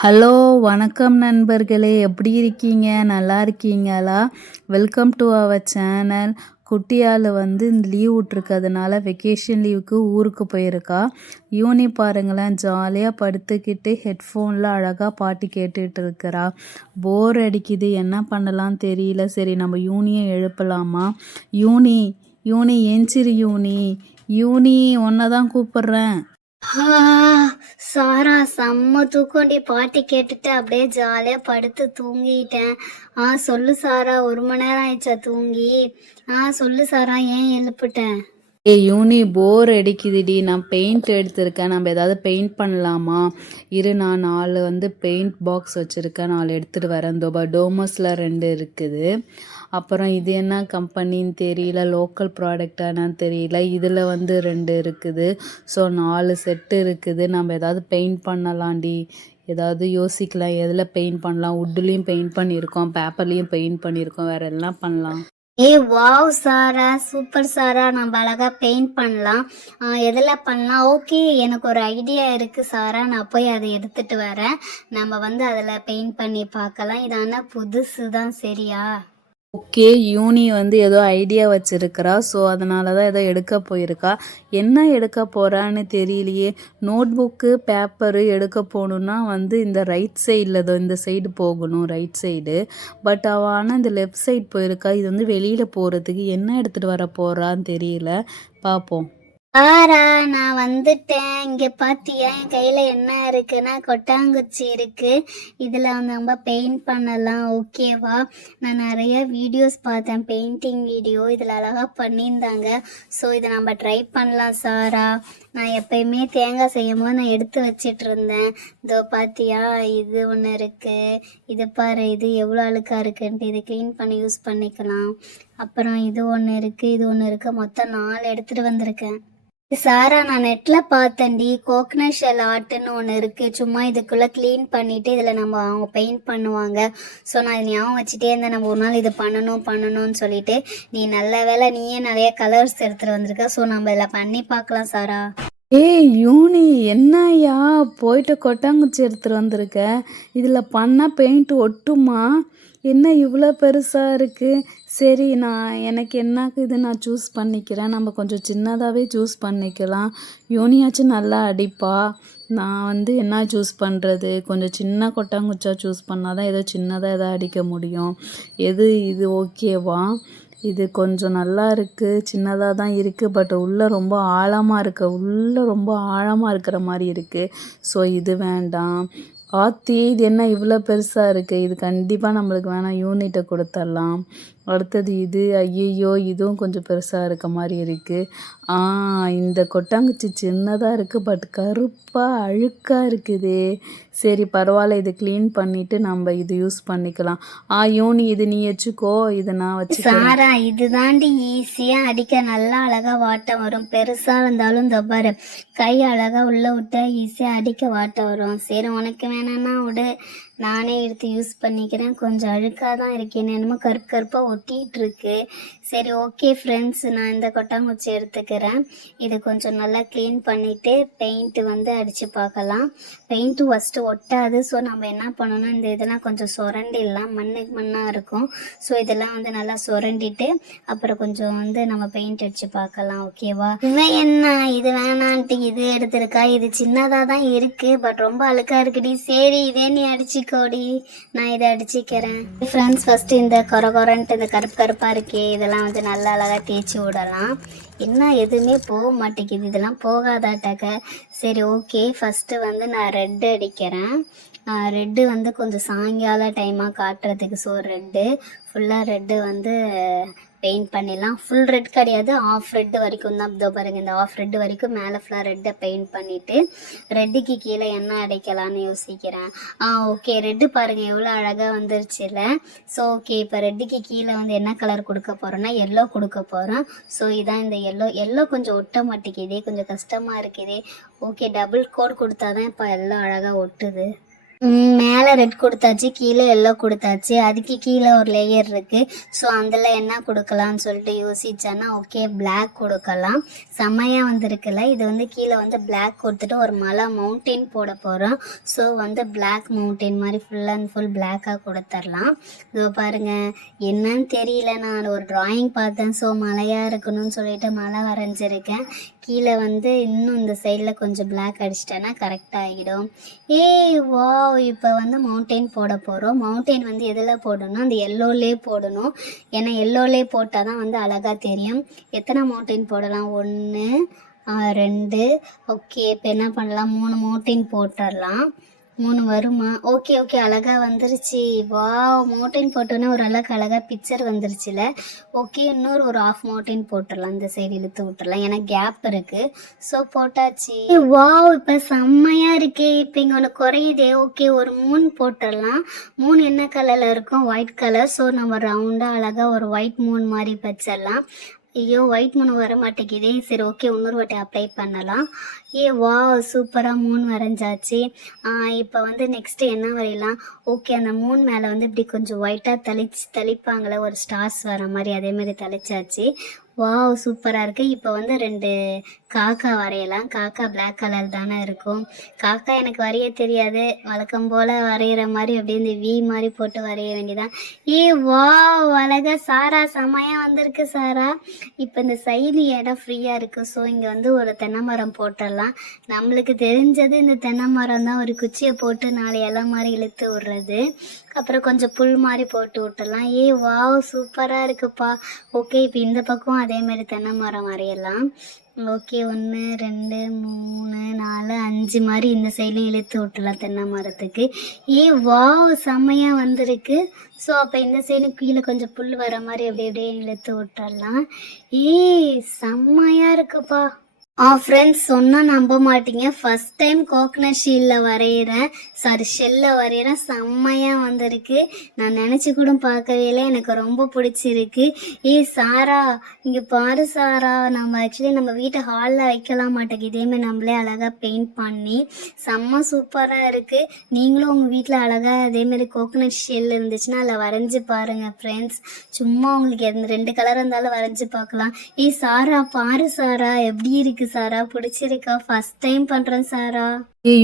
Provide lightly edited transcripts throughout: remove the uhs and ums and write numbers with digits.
Hello வணக்கம் நண்பர்களே, எப்படி இருக்கீங்க? நல்லா இருக்கீங்களா? Welcome to our channel. குட்டியால் இந்த லீவ் விட்ருக்கிறதுனால வெக்கேஷன் லீவுக்கு ஊருக்கு போயிருக்கா. யூனி பாருங்களேன், ஜாலியாக படுத்துக்கிட்டு ஹெட்ஃபோனில் அழகாக பாட்டு கேட்டுட்டு இருக்கிறா. போர் அடிக்குது, என்ன பண்ணலாம் தெரியல. சரி, நம்ம யூனியை எழுப்பலாமா? யூனி யூனி ஏஞ்சிரு யூனி. யூனி, உன்னை தான் கூப்பிட்றேன். சாரா, செம்ம தூக்கண்டி. பாட்டி கேட்டுட்டு அப்படியே ஜாலியா படுத்து தூங்கிட்டேன். சொல்லு சாரா, 1 மணி நேரம் ஆயிடுச்சா தூங்கி? சொல்லு சாரா, ஏன் எழுப்பிட்டேன்? யூனி, போர் அடிக்குதுடி. நான் பெயிண்ட் எடுத்திருக்கேன், நம்ம ஏதாவது பெயிண்ட் பண்ணலாமா? இரு, நான் 4 பெயிண்ட் பாக்ஸ் வச்சுருக்கேன், 4 எடுத்துகிட்டு வரேன். டோமஸில் 2 இருக்குது. அப்புறம் இது என்ன கம்பெனின்னு தெரியல, லோக்கல் ப்ராடக்டானான்னு தெரியல. இதில் 2 இருக்குது. ஸோ 4 செட்டு இருக்குது. நம்ம ஏதாவது பெயிண்ட் பண்ணலாம்டி. ஏதாவது யோசிக்கலாம், எதில் பெயிண்ட் பண்ணலாம். வுட்லேயும் பெயிண்ட் பண்ணியிருக்கோம், பேப்பர்லேயும் பெயிண்ட் பண்ணியிருக்கோம், வேறு எல்லாம் பண்ணலாம். வாவ் சாரா, சூப்பர் சாரா. நம்ம அழகா பெயிண்ட் பண்ணலாம். எதில் பண்ணலாம்? ஓகே, எனக்கு ஒரு ஐடியா இருக்கு சாரா. நான் போய் அதை எடுத்துட்டு வரேன். நம்ம அதில் பெயிண்ட் பண்ணி பார்க்கலாம். இது ஆனால் புதுசு தான், சரியா? ஓகே, யூனி ஏதோ ஐடியா வச்சிருக்கிறா. ஸோ அதனால தான் ஏதோ எடுக்க போயிருக்கா. என்ன எடுக்க போகிறான்னு தெரியலையே. நோட் புக்கு பேப்பரு எடுக்க போகணுன்னா இந்த ரைட் சைடில் இந்த சைடு போகணும், ரைட் சைடு. பட் அவள் ஆனால் இந்த லெஃப்ட் சைடு போயிருக்கா. இது வெளியில் போகிறதுக்கு என்ன எடுத்துகிட்டு வர போகிறான்னு தெரியல. பார்ப்போம். சாரா, நான் வந்துட்டேன். இங்கே பார்த்தியா, என் கையில் என்ன இருக்குன்னா கொட்டாங்குச்சி இருக்கு. இதில் நம்ம பெயிண்ட் பண்ணலாம், ஓகேவா? நான் நிறைய வீடியோஸ் பார்த்தேன், பெயிண்டிங் வீடியோ. இதில் அழகாக பண்ணியிருந்தாங்க. ஸோ இதை நம்ம ட்ரை பண்ணலாம் சாரா. நான் எப்பயுமே தேங்காய் செய்யும் போது நான் எடுத்து வச்சிட்டு இருந்தேன். இதோ பார்த்தியா, இது ஒன்று இருக்குது. இது பாரு, இது எவ்வளோ அழுக்காக இருக்குன்ட்டு. இது க்ளீன் பண்ணி யூஸ் பண்ணிக்கலாம். அப்புறம் இது ஒன்று இருக்குது, இது ஒன்று இருக்குது. மொத்தம் 4 எடுத்துகிட்டு வந்திருக்கேன். சாரா, நான் நெட்டில் பார்த்தேன்டி, கோகனட் ஷெல் ஆர்ட்டுன்னு ஒன்று இருக்குது. சும்மா இதுக்குள்ளே க்ளீன் பண்ணிவிட்டு இதில் அவங்க பெயிண்ட் பண்ணுவாங்க. ஸோ நான் இது ஞாபகம் வச்சுட்டே இருந்தேன், நம்ம ஒரு நாள் இது பண்ணணும்னு சொல்லிட்டு. நீ நல்ல வேலை, நீயே நிறைய கலர்ஸ் எடுத்துகிட்டு வந்திருக்க. ஸோ நம்ம இதில் பண்ணி பார்க்கலாம் சாரா. யூனி, என்னையா போயிட்டு கொட்டாங்குச்சி எடுத்துகிட்டு வந்திருக்க? இதில் பண்ணால் பெயிண்ட் ஒட்டுமா? என்ன இவ்வளோ பெருசாக இருக்குது? சரி, எனக்கு இது நான் சூஸ் பண்ணிக்கிறேன். நம்ம கொஞ்சம் சின்னதாகவே சூஸ் பண்ணிக்கலாம். யூனியாச்சும் நல்லா அடிப்பா. நான் என்ன சூஸ் பண்ணுறது? கொஞ்சம் சின்ன கொட்டாங்குச்சா சூஸ் பண்ணால் தான் ஏதோ சின்னதாக எதாவது அடிக்க முடியும். இது ஓகேவா? இது கொஞ்சம் நல்லா இருக்குது, சின்னதாக தான் இருக்குது. பட் உள்ளே ரொம்ப ஆழமாக இருக்கிற மாதிரி இருக்குது. ஸோ இது வேண்டாம். ஆத்தி, இது என்ன இவ்வளோ பெருசாக இருக்குது? இது கண்டிப்பாக நம்மளுக்கு வேணாம், யூனிட்டை கொடுத்துடலாம். அடுத்தது இது, ஐயையோ, இதுவும் கொஞ்சம் பெருசாக இருக்க மாதிரி இருக்குது. இந்த கொட்டாங்குச்சி சின்னதாக இருக்குது, பட் கருப்பாக அழுக்காக இருக்குது. சரி, பரவாயில்ல, இது க்ளீன் பண்ணிவிட்டு நம்ம இது யூஸ் பண்ணிக்கலாம். யூனி, இது நீ வச்சுக்கோ, இதை நான் வச்சு. சாரா, இது தாண்டி ஈஸியாக அடிக்க, நல்லா அழகாக வாட்டம் வரும். பெருசாக இருந்தாலும் தப்பாரு, கை அழகாக உள்ளே விட்டா ஈஸியாக அடிக்க வாட்டம் வரும். சரி, உனக்கு வேணான்னா விடு, நானே எடுத்து யூஸ் பண்ணிக்கிறேன். கொஞ்சம் அழுக்காக தான் இருக்கேன், என்னமோ கருப்பாக ஒட்டிகிட்டு இருக்கு. சரி, ஓகே ஃப்ரெண்ட்ஸ், நான் இந்த கொட்டாங்குச்சி எடுத்துக்கிறேன். இது கொஞ்சம் நல்லா க்ளீன் பண்ணிவிட்டு பெயிண்ட்டு அடித்து பார்க்கலாம். பெயிண்ட்டு ஃபஸ்ட்டு ஒட்டாது. ஸோ நம்ம என்ன பண்ணணும், இந்த இதெல்லாம் கொஞ்சம் சுரண்டிடலாம், மண்ணாக இருக்கும். ஸோ இதெல்லாம் நல்லா சுரண்டிட்டு அப்புறம் கொஞ்சம் நம்ம பெயிண்ட் அடித்து பார்க்கலாம், ஓகேவா? இவன் என்ன இது வேணான்ட்டு இது எடுத்திருக்கா. இது சின்னதாக தான் இருக்குது, பட் ரொம்ப அழுக்காக இருக்குடி. சரி, இதே நீ அடிச்சுக்கோடி, நான் இதை அடிச்சுக்கிறேன். ஃப்ரெண்ட்ஸ், ஃபஸ்ட்டு இந்த கொரன்ட்டு இந்த கருப்பாக இருக்கே, இதெல்லாம் நல்லா அழகாக தேய்ச்சி விடலாம். என்ன எதுவுமே போக மாட்டேங்குது, இதெல்லாம் போகாதாட்டாக்க. சரி, ஓகே, ஃபஸ்ட்டு நான் ரெட்டு அடிக்கிறேன். ரெட்டு கொஞ்சம் சாயங்கால டைமாக காட்டுறதுக்கு. ஸோ ரெட்டு ஃபுல்லாக ரெட்டு பெயிண்ட் பண்ணிடலாம். ஃபுல் ரெட் கிடையாது, ஆஃப் ரெட்டு வரைக்கும் தான். இதோ பாருங்கள், இந்த ஆஃப் ரெட்டு வரைக்கும் மேலே ஃபுல்லாக ரெட்டை பெயிண்ட் பண்ணிவிட்டு ரெட்டுக்கு கீழே என்ன அடிக்கலான்னு யோசிக்கிறேன். ஓகே, ரெட்டு பாருங்கள் எவ்வளோ அழகாக வந்துருச்சுல்ல. ஸோ ஓகே, இப்போ ரெட்டுக்கு கீழே என்ன கலர் கொடுக்க போகிறோன்னா எல்லோ கொடுக்க போகிறோம். ஸோ இதான் இந்த எல்லோ கொஞ்சம் ஒட்ட மாட்டேங்குதே, கொஞ்சம் கஷ்டமாக இருக்குதே. ஓகே, டபுள் கோட் கொடுத்தா தான் இப்போ எல்லோ அழகாக ஒட்டுது. மேலே ரெட் கொடுத்தாச்சு, கீழே எல்லோ கொடுத்தாச்சு. அதுக்கு கீழே ஒரு லேயர் இருக்குது. ஸோ அதில் என்ன கொடுக்கலான்னு சொல்லிட்டு யோசிச்சேன்னா ஓகே பிளாக் கொடுக்கலாம். செம்மையாக வந்துருக்குல்ல. இது வந்து கீழே வந்து பிளாக் கொடுத்துட்டு ஒரு மலை மவுண்டெயின் போட போகிறோம். ஸோ வந்து பிளாக் மவுண்டெயின் மாதிரி ஃபுல் அண்ட் ஃபுல் பிளாக்காக கொடுத்துர்லாம். இதோ பாருங்கள், என்னன்னு தெரியல, நான் ஒரு டிராயிங் பார்த்தேன். ஸோ மலையாக இருக்கணும்னு சொல்லிட்டு மலை வரைஞ்சிருக்கேன். கீழே வந்து இன்னும் இந்த சைடில் கொஞ்சம் பிளாக் அடிச்சிட்டேன்னா கரெக்டாக ஆகிடும். வா இப்போ வந்து மவுண்டெயின் போட போகிறோம். மவுண்டெயின் வந்து எதில் போடணும், அந்த எல்லோலே போடணும். ஏன்னா எல்லோலே போட்டால் தான் வந்து அழகாக தெரியும். எத்தனை மவுண்டெயின் போடலாம், 1 2 ஓகே. இப்போ என்ன பண்ணலாம், 3 மவுண்டெயின் போட்டுடலாம். 3 வருமா? ஓகே ஓகே, அழகாக வந்துருச்சு. வா மவுண்டெயின் போட்டோன்னே ஒரு அழகாக பிக்சர் வந்துருச்சுல. ஓகே, இன்னொரு ஒரு ஆஃப் மவுண்டெயின் போட்டுடலாம். இந்த சைடு இழுத்து விட்டுடலாம், ஏன்னா கேப் இருக்குது. ஸோ போட்டாச்சு. வா இப்போ செம்மையாக இருக்கே. இப்போ இங்கே ஒன்று குறையுதே. ஓகே, ஒரு 3 போட்டுடலாம். 3 என்ன கலரில் இருக்கும், ஒயிட் கலர். ஸோ நம்ம ரவுண்டாக அழகாக ஒரு ஒயிட் 3 மாதிரி வச்சிடலாம். ஐயோ ஒயிட் மூணு வர மாட்டேங்குதே. சரி ஓகே, இன்னொரு வாட்டி அப்ளை பண்ணலாம். வா சூப்பராக 3 வரைஞ்சாச்சு. இப்போ வந்து நெக்ஸ்ட்டு என்ன வரையலாம். ஓகே, அந்த 3 மேலே வந்து இப்படி கொஞ்சம் ஒயிட்டாக தெளிப்பாங்களே ஒரு ஸ்டார்ஸ் வர மாதிரி, அதேமாதிரி தெளிச்சாச்சு. வாவ் சூப்பராக இருக்குது. இப்போ வந்து 2 காக்கா வரையலாம். காக்கா பிளாக் கலர் தானே இருக்கும். காக்கா எனக்கு வரைய தெரியாது, வழக்கம் போல் வரைகிற மாதிரி அப்படியே இந்த வி மாதிரி போட்டு வரைய வேண்டியதான். வாவ் அழகா சாரா செமையாக வந்திருக்கு சாரா. இப்போ இந்த சைடு இடம் ஃப்ரீயாக இருக்குது. ஸோ இங்கே வந்து ஒரு தென்னை மரம் போட்டுடலாம். நம்மளுக்கு தெரிஞ்சது இந்த தென்னை மரம் தான். ஒரு குச்சியை போட்டு 4 இலை மாதிரி இழுத்து விடுறது. அப்புறம் கொஞ்சம் புல் மாதிரி போட்டு விட்டுடலாம். வாவ் சூப்பராக இருக்குப்பா. ஓகே, இப்போ இந்த பக்கம் அதேமாதிரி தென்னை மரம் வரையலாம். ஓகே, 1 2 3 4 5 மாதிரி இந்த சைட்லையும் இழுத்து விட்டுலாம் தென்னை மரத்துக்கு. வாவ் செம்மையாக வந்திருக்கு. ஸோ அப்போ இந்த சைடு கீழே கொஞ்சம் புல் வர மாதிரி அப்படியே இழுத்து விட்டுடலாம். செம்மையாக இருக்குப்பா. ஃப்ரெண்ட்ஸ், சொன்னால் நம்ப மாட்டீங்க, ஃபஸ்ட் டைம் கோகனட் ஷெல்லில் வரைகிறேன். செம்மையாக வந்திருக்கு. நான் நினச்சி கூட பார்க்கவே இல்லை. எனக்கு ரொம்ப பிடிச்சிருக்கு. சாரா இங்கே பாரு சாரா, நம்ம ஆக்சுவலி நம்ம வீட்டை ஹாலில் வைக்கலாம் மாட்டேங்குது. இதேமாதிரி நம்மளே அழகாக பெயிண்ட் பண்ணி செம்ம சூப்பராக இருக்குது. நீங்களும் உங்கள் வீட்டில் அழகாக அதேமாதிரி கோகனட் ஷெல் இருந்துச்சுன்னா அதில் வரைஞ்சி பாருங்கள் ஃப்ரெண்ட்ஸ். சும்மா உங்களுக்கு 2 கலர் இருந்தாலும் வரைஞ்சி பார்க்கலாம். சாரா பாரு சாரா, எப்படி இருக்குது சாரா, பிடிச்சிருக்கா? ஃபர்ஸ்ட் டைம் பண்ணுறேன் சாரா.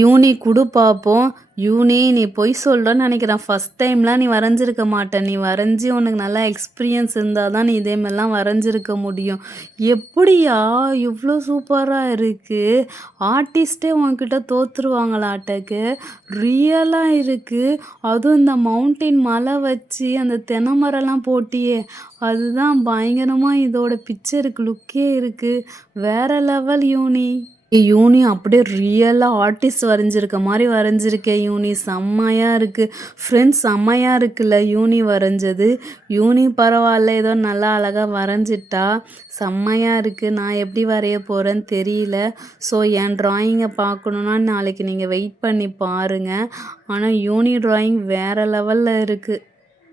யூனி குடு பார்ப்போம். யூனி நீ பொய் சொல்கிறன்னு நினைக்கிறேன். ஃபஸ்ட் டைம்லாம் நீ வரைஞ்சிருக்க மாட்டேன். நீ வரைஞ்சி உனக்கு நல்லா எக்ஸ்பீரியன்ஸ் இருந்தால் தான் நீ இதேமாதிரிலாம் வரைஞ்சிருக்க முடியும். எப்படியா இவ்வளோ சூப்பராக இருக்குது. ஆர்டிஸ்ட்டே உன்கிட்ட தோற்றுருவாங்களாட்டக்கு. ரியலாக இருக்குது. அதுவும் இந்த மவுண்டெயின் மலை வச்சு அந்த தென்னை மரம்லாம் போட்டியே, அதுதான் பயங்கரமாக இதோட பிக்சருக்கு லுக்கே இருக்குது. வேறு லெவல் யூனி. யூனி அப்படியே ரியலாக ஆர்டிஸ்ட் வரைஞ்சிருக்க மாதிரி வரைஞ்சிருக்கேன் யூனி. செம்மையாக இருக்குது ஃப்ரெண்ட்ஸ், செம்மையாக இருக்குல்ல யூனி வரைஞ்சது. யூனி பரவாயில்ல, ஏதோ நல்லா அழகாக வரைஞ்சிட்டா. செம்மையாக இருக்குது. நான் எப்படி வரைய போகிறேன்னு தெரியல. ஸோ என் ட்ராயிங்கை பார்க்கணுன்னா நாளைக்கு நீங்கள் வெயிட் பண்ணி பாருங்கள். ஆனால் யூனி ட்ராயிங் வேறு லெவலில் இருக்குது.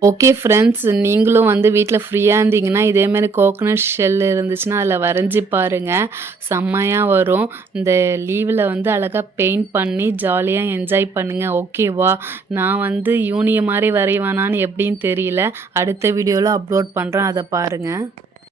ஓகே ஃப்ரெண்ட்ஸ், நீங்களும் வந்து வீட்டில் ஃப்ரீயாக இருந்தீங்கன்னா இதேமாரி கோகனட் ஷெல் இருந்துச்சுன்னா அதில் வரைஞ்சி பாருங்கள். செம்மையாக வரும். இந்த லீவில் வந்து அழகாக பெயிண்ட் பண்ணி ஜாலியாக என்ஜாய் பண்ணுங்கள். ஓகேவா? நான் வந்து யூனியை மாதிரி வரைவானான்னு எப்படின்னு தெரியல. அடுத்த வீடியோவில் அப்லோட் பண்ணுறேன், அதை பாருங்கள்.